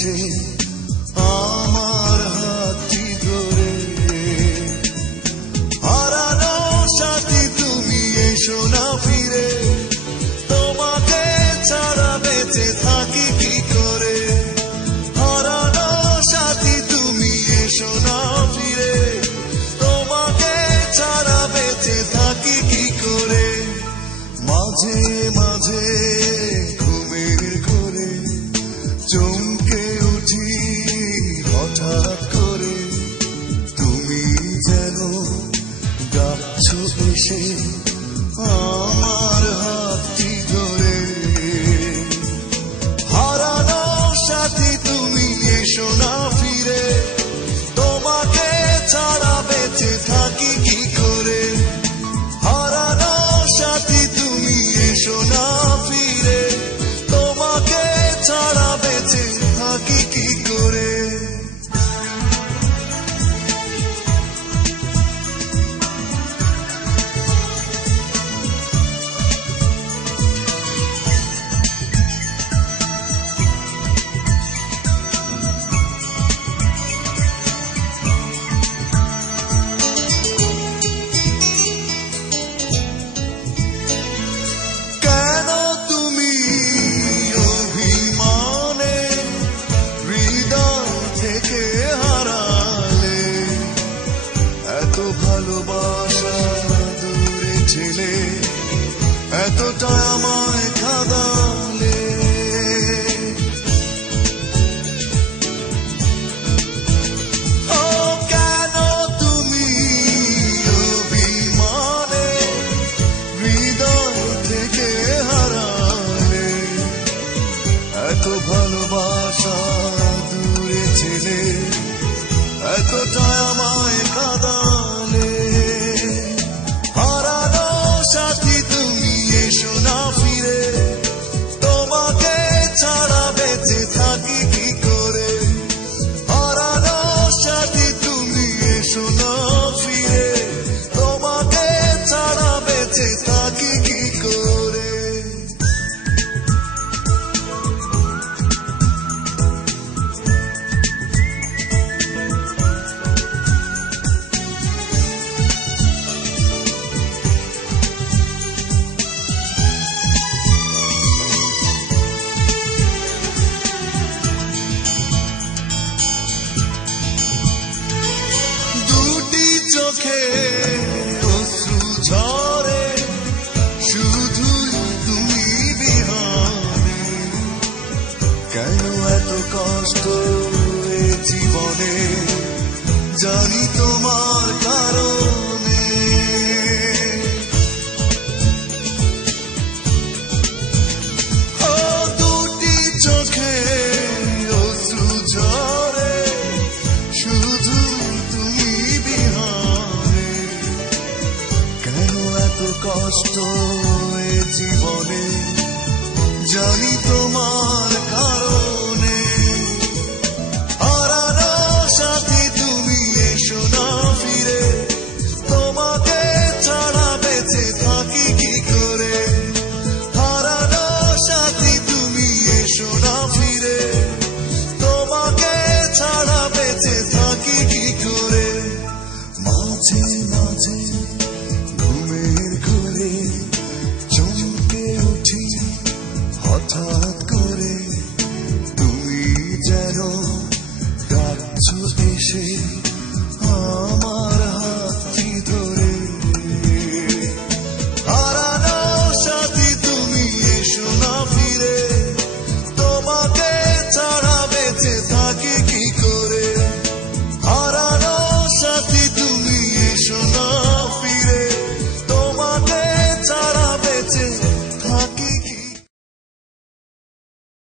এসে আমার হাতটি ধরে হারানো সাথী তুমি এসো না ফিরে তোমাকে ছাড়া বেঁচে থাকি কি করে হারানো সাথী তুমি এসো না ফিরে তোমাকে ছাড়া বেঁচে থাকি কি করে মাঝে মাঝে ঘুমের ঘোরে চমকে উঠি হঠাৎ করে তুমি যেন ডাকছো এসে আমার হাতটি ধরে হারানো সাথী তুমি এসো না ফিরে তোমাকে ছাড়া বেঁচে থাকি কি করে হারানো সাথী তুমি এসো না ফিরে তোমাকে ছাড়া বেঁচে থাকি কি করে ভালোবাসা দূরে ছেলে এতটা আমায় কাঁদালে ও কেন তুমি অভিমানে হৃদয় থেকে হারালে এত ভালোবাসা দূরে ছেলে এতটা আমায় কাঁদালে হারানো সাথী তুমি এসো না ফিরে তোমাকে ছাড়া বেঁচে থাকি কি করে হারানো সাথী তুমি এসো না ফিরে তোমাকে ছাড়া বেঁচে থাকি কি করে চোখে অশ্রু ঝরে শুধুই তুমি বিহারে কেন এত কষ্ট এ জীবনে জানি তোমার কারণে ও দুটি চোখে অশ্রু ঝরে শুধু তুমি বিহারে কেন এত কষ্ট এ জীবনে জানি তোমার